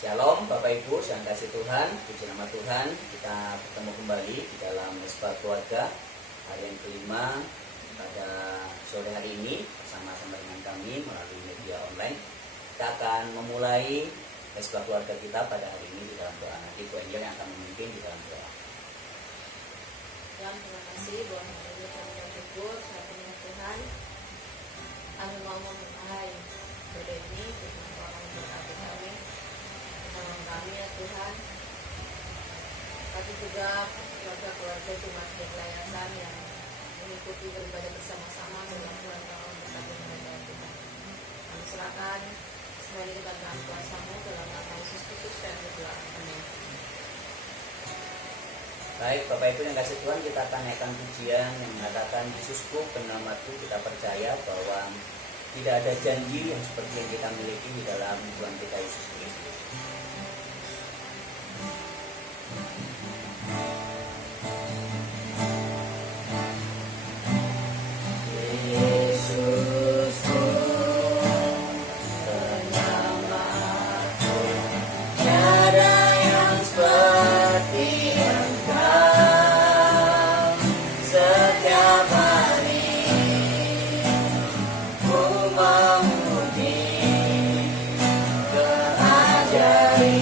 Shalom Bapak Ibu yang kasih Tuhan, puji nama Tuhan. Kita bertemu kembali di dalam Mesbah Keluarga hari yang kelima pada sore hari ini bersama-sama dengan kami melalui media online. Kita akan memulai Mesbah Keluarga kita pada hari ini di dalam doa. Nanti Bu Angel yang akan memimpin di dalam doa. Terima kasih buat hari ini kami bersyukur saat ini Tuhan. Kami mau memulai pada ini dengan orang berkati kami, menolong kami ya Tuhan. Tapi juga keluarga-keluarga Jumat Yayasan yang mengikuti beribadah bersama-sama dalam bulan tahun berkati mereka ya Tuhan. Kami serahkan semua ini ke dalam kuasa-Mu dalam nama Yesus Kristus dan berdoa. Amin. Baik Bapak Ibu yang kasih Tuhan, kita akan naikkan pujian yang mengatakan Yesusku penyelamatku. Kita percaya bahwa tidak ada janji yang seperti yang kita miliki di dalam Tuhan kita Yesus Kristus. Dari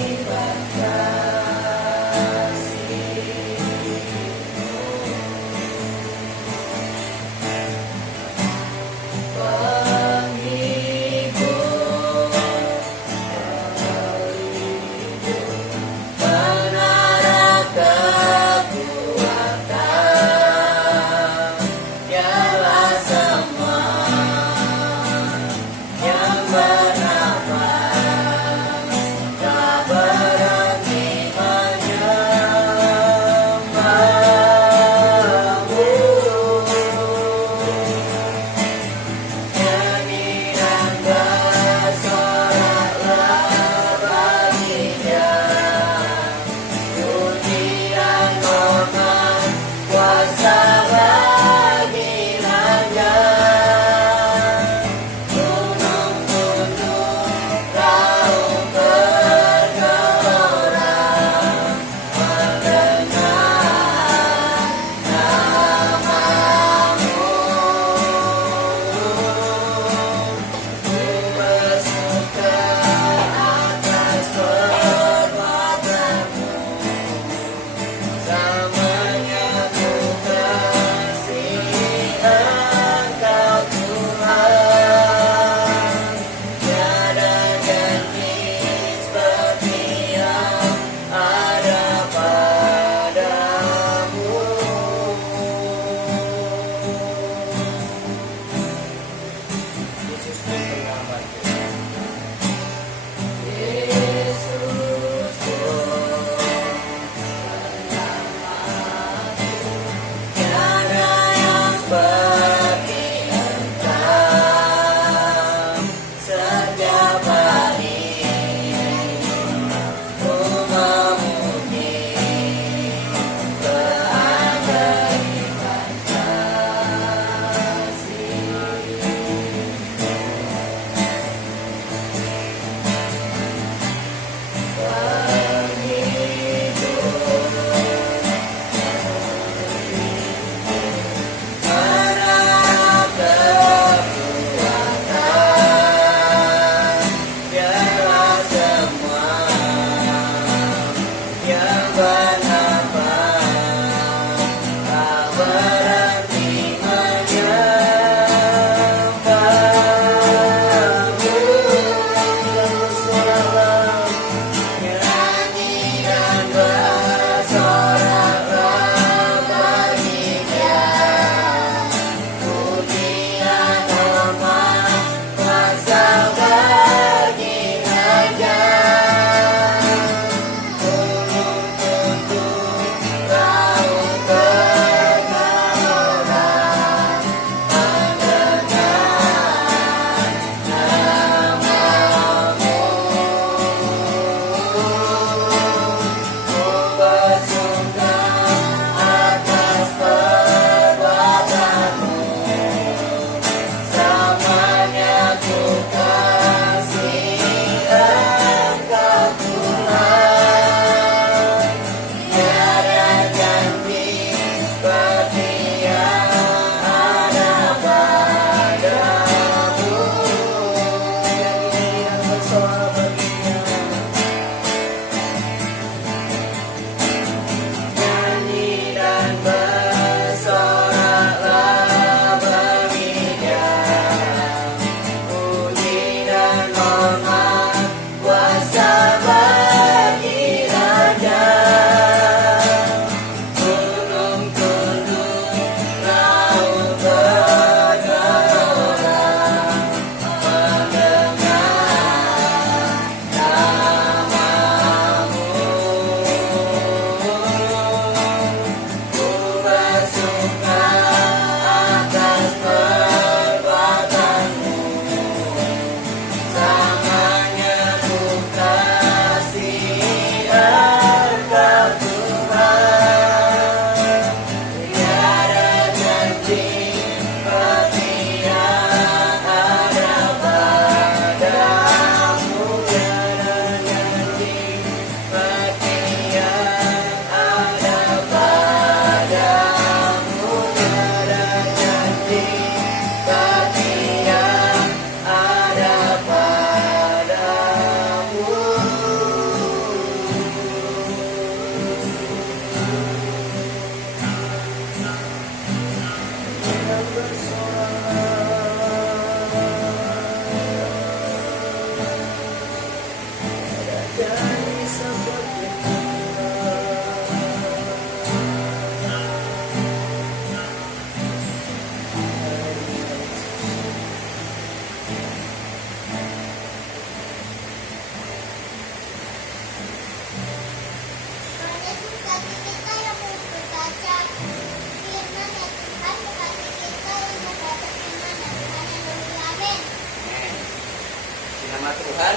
nama Tuhan,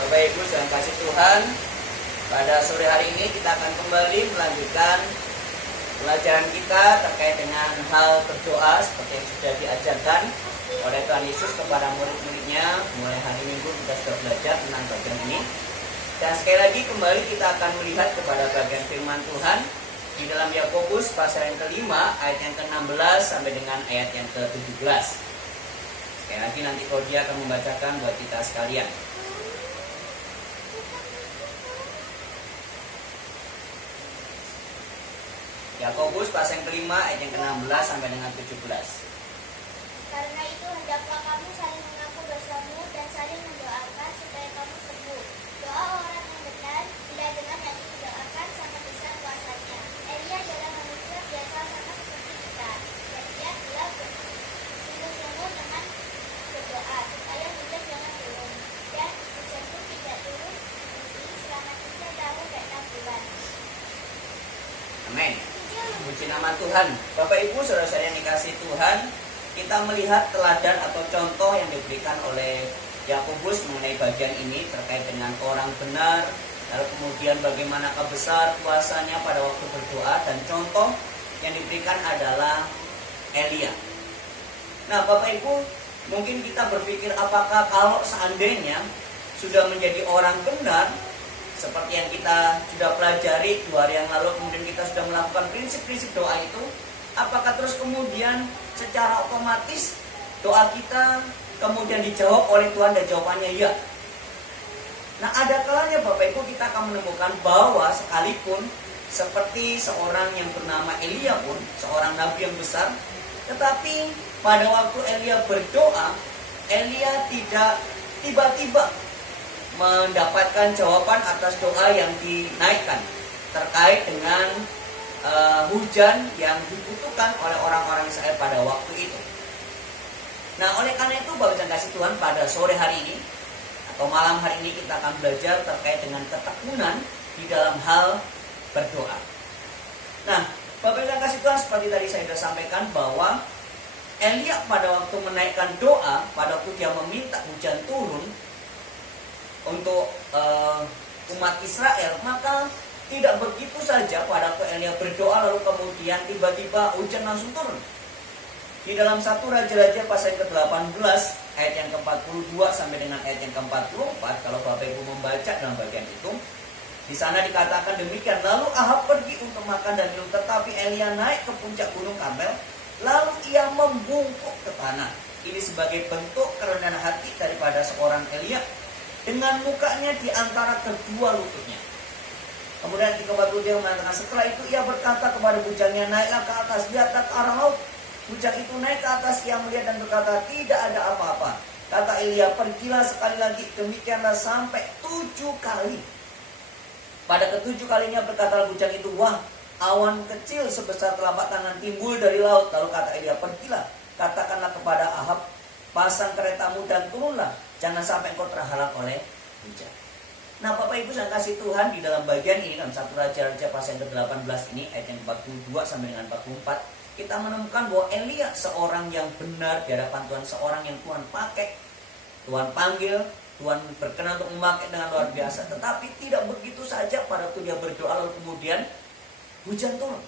Bapak Ibu dalam kasih Tuhan, pada sore hari ini kita akan kembali melanjutkan pelajaran kita terkait dengan hal berdoa seperti yang sudah diajarkan oleh Tuhan Yesus kepada murid-muridnya. Mulai hari Minggu kita sudah belajar tentang bagian ini. Dan sekali lagi kembali kita akan melihat kepada bagian firman Tuhan di dalam Yakobus pasal yang kelima ayat yang ke-16 sampai dengan ayat yang ke-17. Sekali lagi nanti Claudia akan membacakan buat kita sekalian. Yakobus pasal yang kelima ayat yang ke-16 sampai dengan 17. Karena itu hendaklah kamu saling mengaku dosamu dan saling mendoakan supaya kamu sembuh. Doa orang yang benar bila dengan yang didoakan sangat besar kuasanya. Elia adalah manusia biasa sama seperti kita, dan dia telah bersungguh-sungguh dengan berdoa supaya hujan jangan turun, dan hujan pun tidak turun selama 3 tahun dan 6 bulan. Amin. Puji nama Tuhan. Bapak Ibu saudara-saudara yang dikasihi Tuhan, kita melihat teladan atau contoh yang diberikan oleh Yakobus mengenai bagian ini terkait dengan orang benar, lalu kemudian bagaimana besar kuasanya pada waktu berdoa, dan contoh yang diberikan adalah Elia. Nah Bapak Ibu, mungkin kita berpikir apakah kalau seandainya sudah menjadi orang benar seperti yang kita sudah pelajari 2 hari yang lalu, kemudian kita sudah melakukan prinsip-prinsip doa itu, apakah terus kemudian secara otomatis doa kita kemudian dijawab oleh Tuhan? Dan jawabannya ya. Nah ada kalanya Bapak Ibu kita akan menemukan bahwa sekalipun seperti seorang yang bernama Elia pun, seorang nabi yang besar, tetapi pada waktu Elia berdoa, Elia tidak tiba-tiba mendapatkan jawaban atas doa yang dinaikkan terkait dengan hujan yang dibutuhkan oleh orang-orang Israel pada waktu itu. Nah oleh karena itu Bapak dan kasih Tuhan, pada sore hari ini atau malam hari ini kita akan belajar terkait dengan ketekunan di dalam hal berdoa. Nah Bapak dan kasih Tuhan, seperti tadi saya sudah sampaikan bahwa Elia pada waktu menaikkan doa, pada waktu dia meminta hujan turun untuk umat Israel, maka tidak begitu saja pada waktu Elia berdoa lalu kemudian tiba-tiba hujan langsung turun. Di dalam 1 Raja-Raja pasal ke-18 ayat yang ke-42 sampai dengan ayat yang ke-44, kalau Bapak Ibu membaca dalam bagian itu, di sana dikatakan demikian, lalu Ahab pergi untuk makan dan minum, tetapi Elia naik ke puncak gunung Karmel, lalu ia membungkuk ke tanah. Ini sebagai bentuk kerendahan hati daripada seorang Elia, dengan mukanya di antara kedua lututnya. Kemudian di keempat dia mengatakan, setelah itu ia berkata kepada bujangnya, naiklah ke atas, lihatlah ke arah laut. Bujang itu naik ke atas, ia melihat dan berkata, tidak ada apa-apa. Kata Elia, pergilah sekali lagi, demikianlah sampai 7 kali. Pada ke-7 kalinya berkata bujang itu, wah, awan kecil sebesar telapak tangan timbul dari laut. Lalu kata Elia, pergilah, katakanlah kepada Ahab, pasang keretamu dan turunlah, jangan sampai engkau terhalang oleh hujan. Nah Bapak Ibu yang kasih Tuhan, di dalam bagian ini, dalam 1 Raja-Raja pasal ke-18 ini, ayat yang 42 sampai dengan 44, kita menemukan bahwa Elia seorang yang benar di hadapan Tuhan, seorang yang Tuhan pakai, Tuhan panggil, Tuhan berkenan untuk memakai dengan luar biasa. Tetapi tidak begitu saja pada waktu dia berdoa lalu kemudian hujan turun.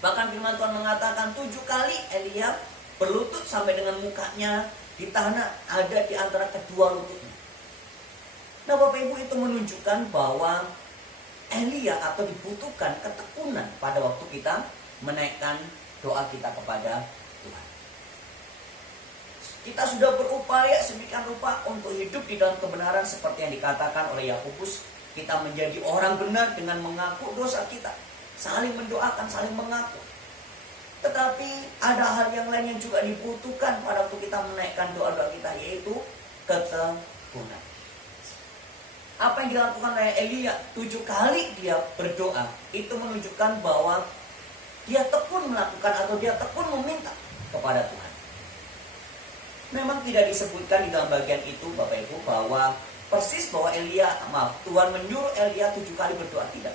Bahkan firman Tuhan mengatakan 7 kali Elia berlutut sampai dengan mukanya di tanah, ada di antara kedua lututnya. Nah Bapak Ibu, itu menunjukkan bahwa Elia atau dibutuhkan ketekunan pada waktu kita menaikkan doa kita kepada Tuhan. Kita sudah berupaya sedemikian rupa untuk hidup di dalam kebenaran seperti yang dikatakan oleh Yakobus. Kita menjadi orang benar dengan mengaku dosa kita, saling mendoakan, saling mengaku. Tetapi ada hal yang lain yang juga dibutuhkan pada waktu kita menaikkan doa-doa kita, yaitu ketekunan. Apa yang dilakukan oleh Elia 7 kali dia berdoa, itu menunjukkan bahwa dia tekun melakukan atau dia tekun meminta kepada Tuhan. Memang tidak disebutkan di dalam bagian itu Bapak Ibu bahwa persis bahwa Tuhan menyuruh Elia 7 kali berdoa, tidak.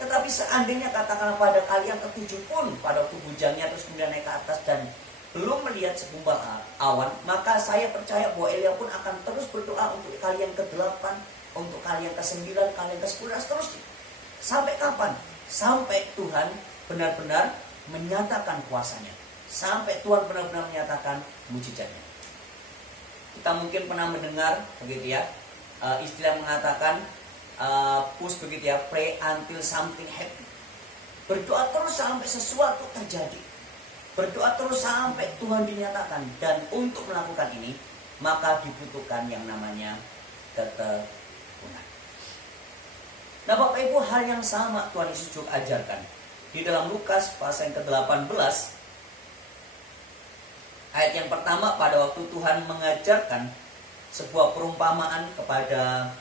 Tetapi seandainya katakanlah pada kali yang ke-7 pun, pada waktu hujannya terus kemudian naik ke atas dan belum melihat segumpal awan, maka saya percaya bahwa Elia pun akan terus berdoa untuk kali yang ke-8, untuk kali yang ke-9, kali yang ke-10, dan seterusnya. Sampai kapan? Sampai Tuhan benar-benar menyatakan kuasanya. Sampai Tuhan benar-benar menyatakan mujizatnya. Kita mungkin pernah mendengar begitu ya, istilah mengatakan push begitu ya, pray until something happen. Berdoa terus sampai sesuatu terjadi. Berdoa terus sampai Tuhan dinyatakan. Dan untuk melakukan ini, maka dibutuhkan yang namanya ketekunan. Nah Bapak Ibu, hal yang sama Tuhan Yesus juga ajarkan. Di dalam Lukas pasal yang ke-18, ayat yang pertama, pada waktu Tuhan mengajarkan sebuah perumpamaan kepada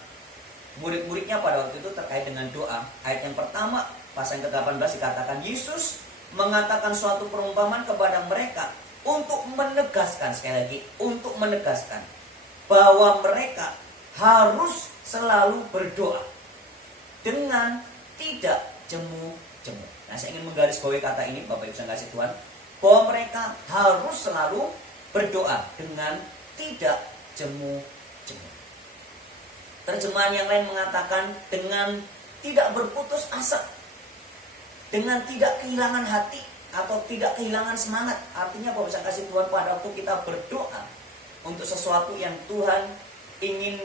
murid-muridnya pada waktu itu terkait dengan doa. Ayat yang pertama, pasal yang ke-18 dikatakan, Yesus mengatakan suatu perumpamaan kepada mereka untuk menegaskan, sekali lagi, untuk menegaskan bahwa mereka harus selalu berdoa dengan tidak jemu-jemu. Nah, saya ingin menggarisbawahi kata ini, Bapak Ibu yang kasih Tuhan, bahwa mereka harus selalu berdoa dengan tidak jemu-jemu. Terjemahan yang lain mengatakan dengan tidak berputus asa, dengan tidak kehilangan hati atau tidak kehilangan semangat. Artinya Bapak bisa kasih Tuhan, pada waktu kita berdoa untuk sesuatu yang Tuhan ingin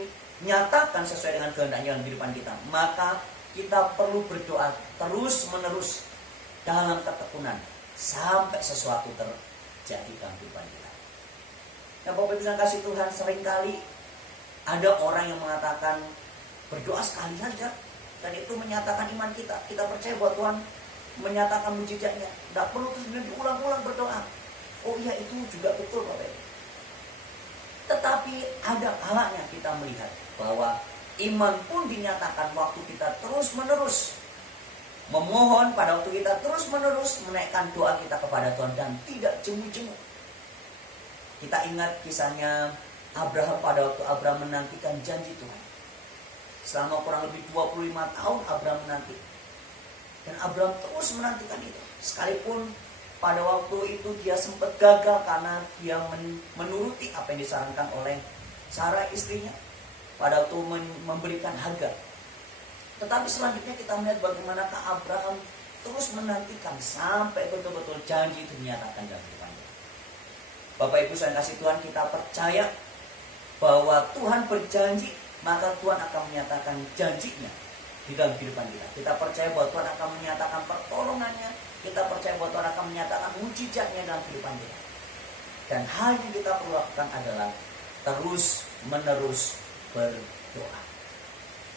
nyatakan sesuai dengan kehendaknya dalam kehidupan kita, maka kita perlu berdoa terus menerus dalam ketekunan sampai sesuatu terjadi dalam kehidupan kita. Nah Bapak bisa kasih Tuhan, seringkali ada orang yang mengatakan berdoa sekali saja dan itu menyatakan iman kita. Kita percaya bahwa Tuhan menyatakan mujizatnya, tidak perlu terus diulang-ulang berdoa. Oh iya, itu juga betul Bapak Ibu. Tetapi ada kalanya kita melihat bahwa iman pun dinyatakan waktu kita terus menerus memohon, pada waktu kita terus menerus menaikkan doa kita kepada Tuhan dan tidak jemu-jemu. Kita ingat kisahnya Abraham pada waktu Abraham menantikan janji Tuhan. Selama kurang lebih 25 tahun Abraham menanti. Dan Abraham terus menantikan itu. Sekalipun pada waktu itu dia sempat gagal karena dia menuruti apa yang disarankan oleh Sarah istrinya pada waktu memberikan Hagar. Tetapi selanjutnya kita melihat bagaimanakah Abraham terus menantikan sampai betul-betul janji itu dinyatakan dalam kehidupannya. Bapak Ibu saya kasih Tuhan, kita percaya bahwa Tuhan berjanji, maka Tuhan akan menyatakan janjinya di dalam kehidupan kita. Kita percaya bahwa Tuhan akan menyatakan pertolongannya. Kita percaya bahwa Tuhan akan menyatakan mujizatnya dalam kehidupan kita. Dan hal yang kita perlu lakukan adalah terus menerus berdoa.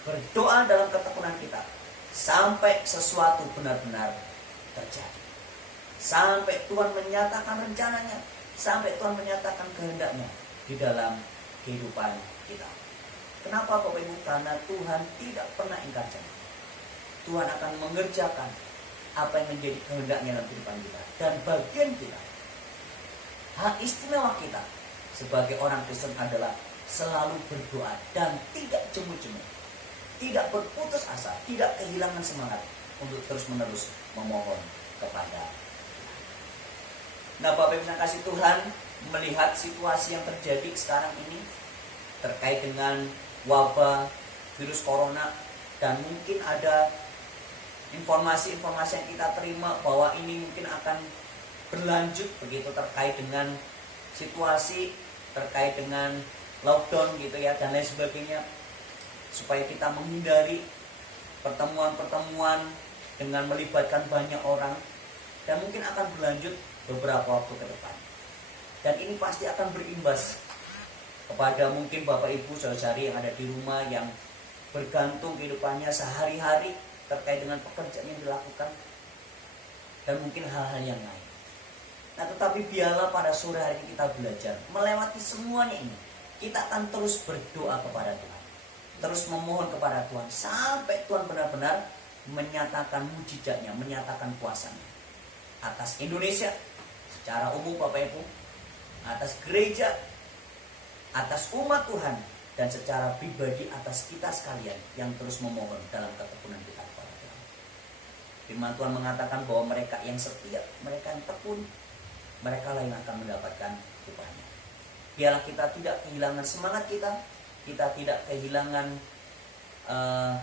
Berdoa dalam ketekunan kita sampai sesuatu benar-benar terjadi. Sampai Tuhan menyatakan rencananya, sampai Tuhan menyatakan kehendaknya di dalam kehidupan kita. Kenapa Bapak Ibu? Karena Tuhan tidak pernah ingkar janji. Tuhan akan mengerjakan apa yang menjadi kehendaknya dalam kehidupan kita. Dan bagian kita, hak istimewa kita sebagai orang Kristen adalah selalu berdoa dan tidak jemu-jemu, tidak berputus asa, tidak kehilangan semangat untuk terus-menerus memohon kepada Tuhan. Nah Bapak Ibu yang kasih Tuhan, melihat situasi yang terjadi sekarang ini terkait dengan wabah virus corona, dan mungkin ada informasi-informasi yang kita terima bahwa ini mungkin akan berlanjut begitu terkait dengan situasi, terkait dengan lockdown gitu ya dan lain sebagainya, supaya kita menghindari pertemuan-pertemuan dengan melibatkan banyak orang, dan mungkin akan berlanjut beberapa waktu ke depan. Dan ini pasti akan berimbas kepada mungkin Bapak Ibu saudara-saudari yang ada di rumah, yang bergantung kehidupannya sehari-hari terkait dengan pekerjaan yang dilakukan dan mungkin hal-hal yang lain. Nah tetapi biarlah pada sore hari ini kita belajar melewati semuanya ini. Kita akan terus berdoa kepada Tuhan, terus memohon kepada Tuhan sampai Tuhan benar-benar menyatakan mujizatnya, menyatakan kuasanya atas Indonesia secara umum Bapak Ibu, atas gereja, atas umat Tuhan, dan secara pribadi atas kita sekalian yang terus memohon dalam ketekunan kita kepada Tuhan. Firman Tuhan mengatakan bahwa mereka yang setia, mereka yang tekun, mereka lah yang akan mendapatkan upahnya. Biarlah kita tidak kehilangan semangat kita tidak kehilangan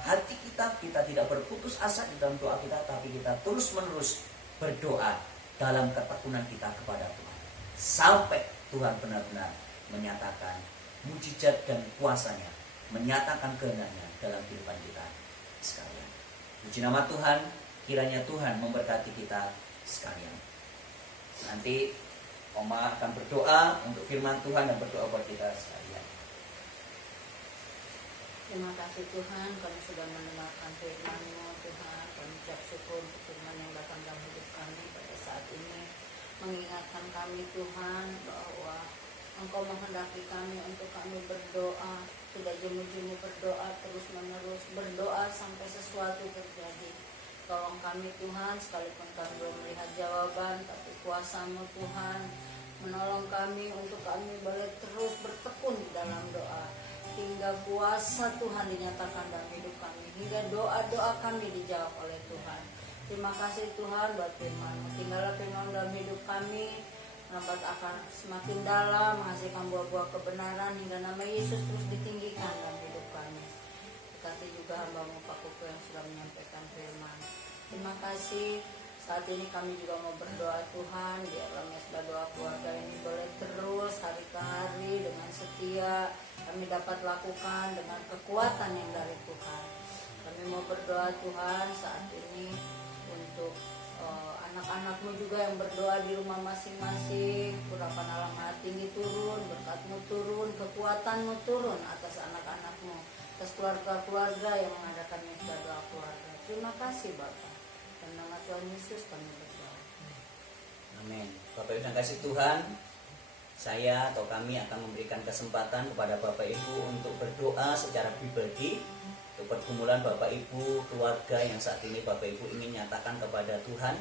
hati kita tidak berputus asa di dalam doa kita, tapi kita terus menerus berdoa dalam ketekunan kita kepada Tuhan sampai Tuhan benar-benar menyatakan mujizat dan kuasanya, menyatakan kehendaknya dalam kehidupan kita sekalian. Puji nama Tuhan, kiranya Tuhan memberkati kita sekalian. Nanti Oma akan berdoa untuk firman Tuhan dan berdoa buat kita sekalian. Terima kasih Tuhan, kami sudah mendengarkan firman-Mu Tuhan. Kami ucap syukur untuk firman yang datang dalam hidup kami pada saat ini, mengingatkan kami Tuhan bahwa Engkau menghendaki kami untuk kami berdoa, tidak jemu-jemu berdoa, terus menerus berdoa sampai sesuatu terjadi. Tolong kami Tuhan, sekalipun kami belum melihat jawaban, tapi kuasa-Mu Tuhan menolong kami untuk kami boleh terus bertekun di dalam doa, hingga kuasa Tuhan dinyatakan dalam hidup kami, hingga doa-doa kami dijawab oleh Tuhan. Terima kasih Tuhan buat firman-Mu. Tinggallah firman dalam hidup kami, merambat akan semakin dalam, menghasilkan buah-buah kebenaran, hingga nama Yesus terus ditinggikan dalam hidup kami. Berkati juga hamba-Mu Pak Kuku yang sudah menyampaikan firman. Terima kasih. Saat ini kami juga mau berdoa Tuhan, biarlah mesbah doa keluarga ini boleh terus hari ke hari dengan setia kami dapat lakukan dengan kekuatan yang dari Tuhan. Kami mau berdoa Tuhan saat ini untuk anak-anak-Mu juga yang berdoa di rumah masing-masing. Urapan Allah Maha Tinggi turun, berkat-Mu turun, kekuatan-Mu turun atas anak-anak-Mu, atas keluarga-keluarga yang mengadakan mesbah doa keluarga. Terima kasih Bapak. Dalam nama Tuhan Yesus kami berdoa. Amin. Bapak Ibu dan kasih Tuhan, saya atau kami akan memberikan kesempatan kepada Bapak Ibu untuk berdoa secara pribadi untuk pergumulan Bapak Ibu, keluarga yang saat ini Bapak Ibu ingin nyatakan kepada Tuhan.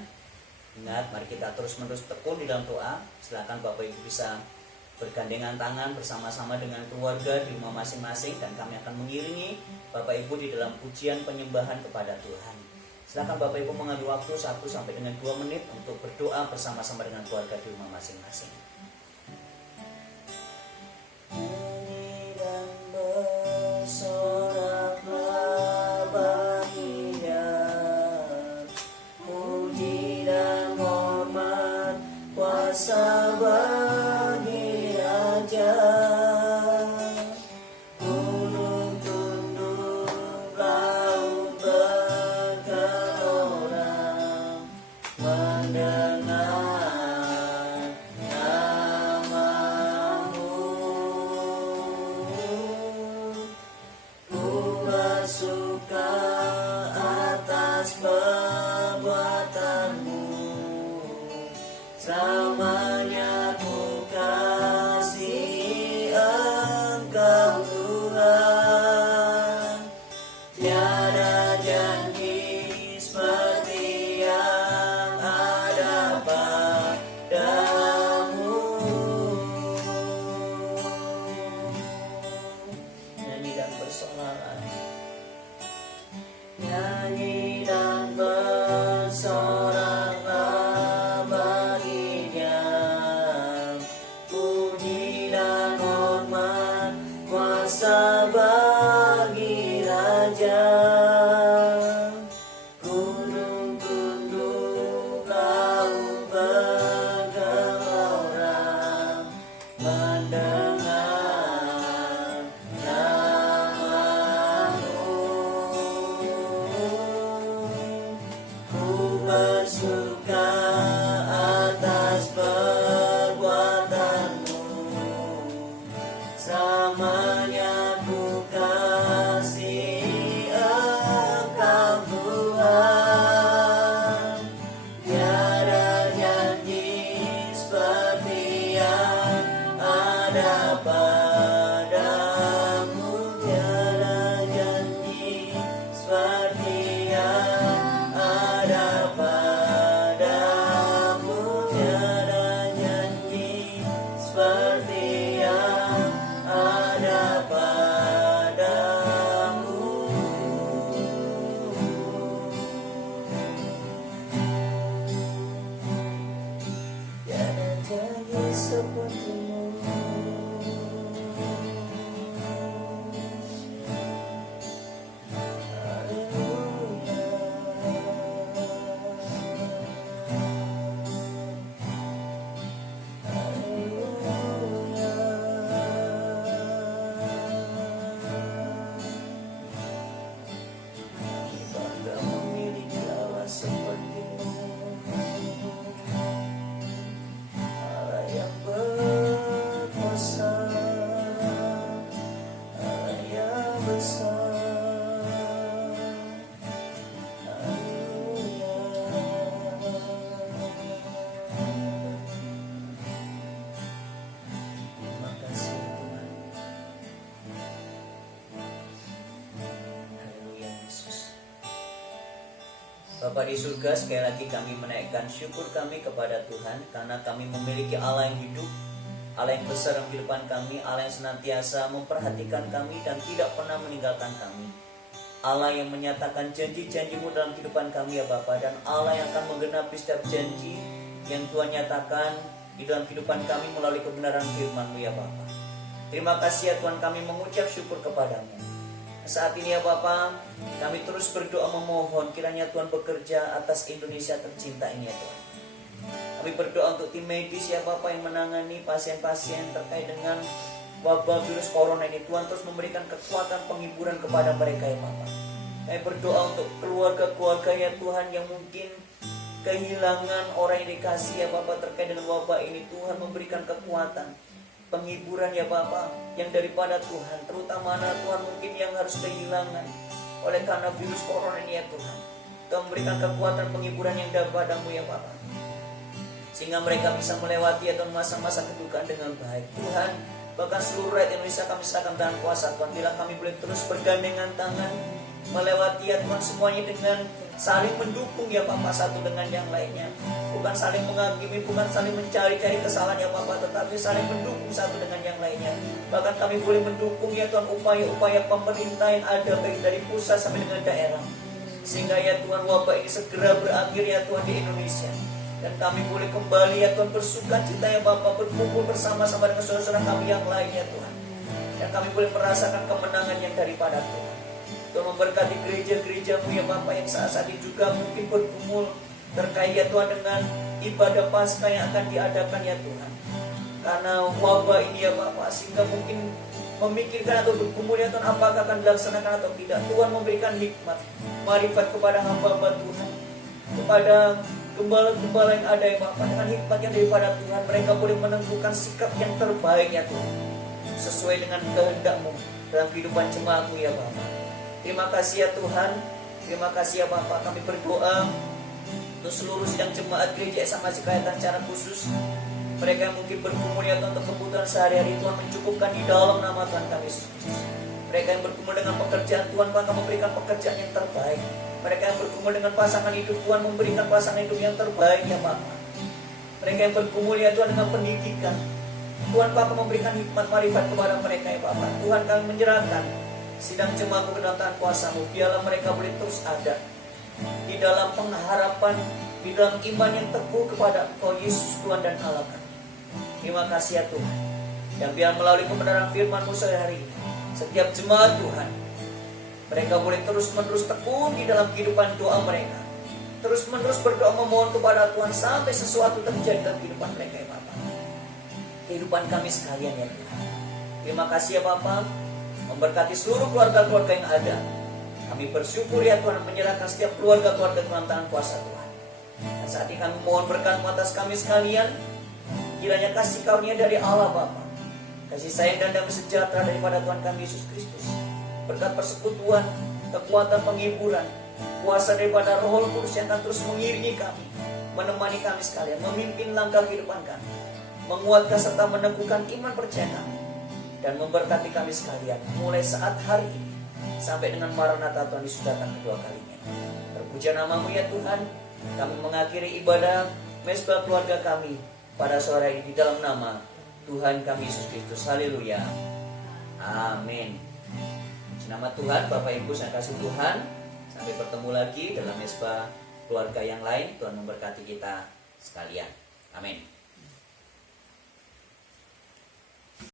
Ingat, mari kita terus-menerus tekun di dalam doa. Silakan Bapak Ibu bisa bergandengan tangan bersama-sama dengan keluarga di rumah masing-masing, dan kami akan mengiringi Bapak Ibu di dalam pujian penyembahan kepada Tuhan. Silakan Bapak Ibu mengambil waktu 1 sampai dengan 2 menit untuk berdoa bersama-sama dengan keluarga di rumah masing-masing. Nyanyi dan bersoraklah bagi Dia, puji dan hormat kuasa bagi Raja. Selamanya ku kasih Engkau Tuhan, tiada janji seperti yang ada padamu. Nyanyi dan bersorak, nyanyi dan bersorak. Bagi Raja, gunung tunduk, laut bergelora, mendengar nama-Mu. besar. Haleluya. Terima kasih Tuhan. Haleluya Yesus. Bapa di surga, sekali lagi kami menaikkan syukur kami kepada Tuhan karena kami memiliki Allah yang hidup, Allah yang besar dalam kehidupan kami, Allah yang senantiasa memperhatikan kami dan tidak pernah meninggalkan kami. Allah yang menyatakan janji-janji-Mu dalam kehidupan kami ya Bapa, dan Allah yang akan menggenapi setiap janji yang Tuhan nyatakan di dalam kehidupan kami melalui kebenaran firman-Mu ya Bapa. Terima kasih ya Tuhan, kami mengucap syukur kepadamu. Saat ini ya Bapa, kami terus berdoa memohon kiranya Tuhan bekerja atas Indonesia tercinta ini ya Tuhan. Kami berdoa untuk tim medis ya Bapa yang menangani pasien-pasien terkait dengan wabah virus corona ini. Tuhan terus memberikan kekuatan penghiburan kepada mereka ya Bapa. Kami berdoa untuk keluarga-keluarga ya Tuhan yang mungkin kehilangan orang yang dikasih ya Bapa terkait dengan wabah ini. Tuhan memberikan kekuatan penghiburan ya Bapa yang daripada Tuhan, terutama anak Tuhan mungkin yang harus kehilangan oleh karena virus corona ini ya Tuhan. Tuhan memberikan kekuatan penghiburan yang daripadamu ya Bapa, sehingga mereka bisa melewati ya Tuhan masa-masa kedukaan dengan baik. Tuhan, bahkan seluruh rakyat Indonesia kami serahkan dalam kuasa Tuhan. Bila kami boleh terus bergandengan tangan melewati ya Tuhan semuanya dengan saling mendukung ya Bapa satu dengan yang lainnya. Bukan saling menghakimi, bukan saling mencari-cari kesalahan ya Bapa, tetapi saling mendukung satu dengan yang lainnya. Bahkan kami boleh mendukung ya Tuhan upaya-upaya pemerintah yang ada baik dari pusat sampai dengan daerah, sehingga ya Tuhan wabah ini segera berakhir ya Tuhan di Indonesia. Dan kami boleh kembali ya Tuhan bersuka cita ya Bapa, berkumpul bersama-sama dengan saudara-saudara kami yang lain ya Tuhan. Dan kami boleh merasakan kemenangan yang daripada Tuhan. Tuhan memberkati gereja-gereja-Mu ya Bapa yang saat ini juga mungkin bergumul terkait ya Tuhan dengan ibadah Paskah yang akan diadakan ya Tuhan. Karena wabah ini ya Bapa, sehingga mungkin memikirkan atau bergumul ya Tuhan apakah akan dilaksanakan atau tidak. Tuhan memberikan hikmat, marifat kepada hamba-hamba Tuhan, kepada gembala-gembala yang ada ya Bapa. Dengan hikmat yang daripada Tuhan, mereka boleh menentukan sikap yang terbaik ya Tuhan, sesuai dengan kehendak-Mu dalam kehidupan jemaat-Mu ya Bapa. Terima kasih ya Tuhan, terima kasih ya Bapa. Kami berdoa untuk seluruh sidang jemaat gereja SMA Cikayatan secara khusus, mereka yang mungkin bergumul ya Tuhan untuk kebutuhan sehari-hari, Tuhan mencukupkan di dalam nama Tuhan kami Yesus Kristus. Mereka yang bergumul dengan pekerjaan, Tuhan akan memberikan pekerjaan yang terbaik. Mereka yang bergumul dengan pasangan hidup, Tuhan memberikan pasangan hidup yang terbaik ya Bapa. Mereka yang bergumul ya Tuhan dengan pendidikan, Tuhan akan memberikan hikmat marifat kepada mereka ya Bapa. Tuhan kami menyerahkan sidang jemaat-Mu ke dalam tangan kuasa-Mu. Biarlah mereka boleh terus ada di dalam pengharapan, di dalam iman yang teguh kepada Engkau Yesus Tuhan dan Allah kami. Terima kasih ya Tuhan. Dan biar melalui kebenaran firman-Mu sore hari ini, setiap jemaat Tuhan, mereka boleh terus-menerus tekun di dalam kehidupan doa mereka, terus-menerus berdoa memohon kepada Tuhan sampai sesuatu terjadi dalam kehidupan mereka ya Bapa. Kehidupan kami sekalian ya Tuhan. Terima kasih ya Bapa. Memberkati seluruh keluarga-keluarga yang ada. Kami bersyukur ya Tuhan, menyerahkan setiap keluarga-keluarga dalam tangan kuasa Tuhan. Dan saat ini kami mohon berkat atas kami sekalian. Kiranya kasih karunia dari Allah Bapa, kasih sayang dan damai sejahtera daripada Tuhan kami Yesus Kristus, berkat persekutuan, kekuatan penghiburan, kuasa daripada Roh Kudus yang akan terus mengiringi kami, menemani kami sekalian, memimpin langkah kehidupan kami, menguatkan serta meneguhkan iman percaya kami, dan memberkati kami sekalian mulai saat hari ini sampai dengan Maranatha Tuhan Yesus datang kedua kalinya. Terpuji nama-Mu ya Tuhan. Kami mengakhiri ibadah mesbah keluarga kami pada sore ini di dalam nama Tuhan kami Yesus Kristus. Haleluya. Amin. Nama Tuhan, Bapak Ibu saya kasih Tuhan. Sampai bertemu lagi dalam mesbah keluarga yang lain. Tuhan memberkati kita sekalian. Amin.